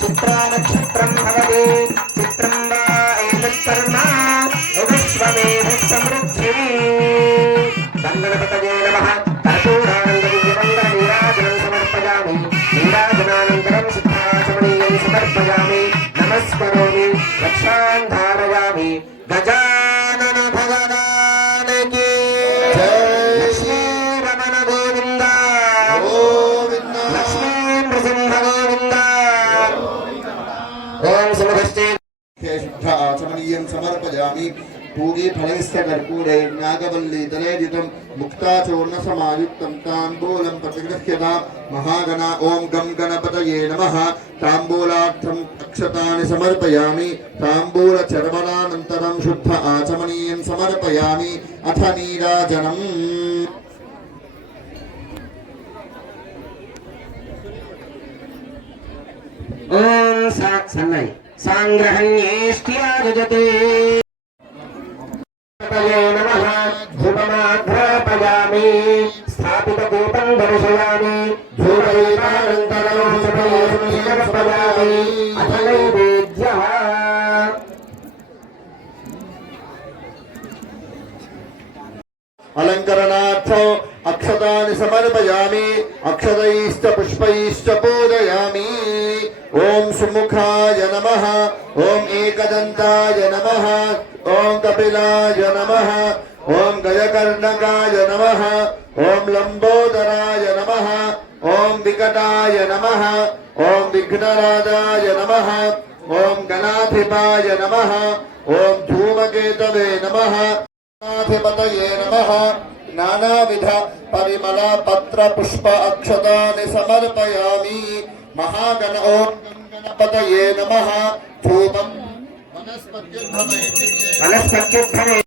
चित्रा नक्षत्रं भवति चित्रं वा एतत्कर्म विश्वमेधः समृद्धिः गङ्गणपतये नमः कर्पूरानन्ददिव्यमङ्गलनीराजनं समर्पयामि नीराजनानन्तरं सिद्धाचमनीयं समर्पयामि नमस्करोमि रक्षां धारयामि गजानन भगवान की लक्ष्मी रमण गोविंद लक्ष्मी नृसिंह गोविंद ओम सुमधस्ते शुद्धाचमनीयं समर्पयामि पूगी फलैश्च कर्पूरे नागवल्ली दलेजितं मुक्ताचूर्णसमायुक्तं ताम्बूलं प्रतिगृह्यता महागणा ओं गं गणपतये नमः ताम्बूलार्थम् अक्षतानि समर्पयामि ताम्बूलचर्वणानन्तरं शुद्ध आचमनीयं समर्पयामि अथ नीराजनम् ओम सन्नय सांग्रहण्येष्ट्याजते नमः धूपमाघ्रापयामि स्थापितदीपं दर्शयामि धूपदीपानन्तरं समर्पयामि अथ नैवेद्यः अलंकरणार्थो अक्षतानि समर्पयामि अक्षतैश्च पुष्पैश्च पूजयामि ओम सुमुखाय नमः ओम एकदन्ताय नमः ओम कपिलाय नमः ओम गजकर्णकाय नमः ओम लंबोदराय नमः ओम विकटाय नमः ओम विघ्नराजाय नमः ओम गणाधिपाय नमः ओम धूमकेतवे नमः नाधिपतये नमः नानाविध परिमल पत्र पुष्प अक्षतानि समर्पयामि महागण ओम गणपतये नमः धूपं वनस्पत्युद्भवे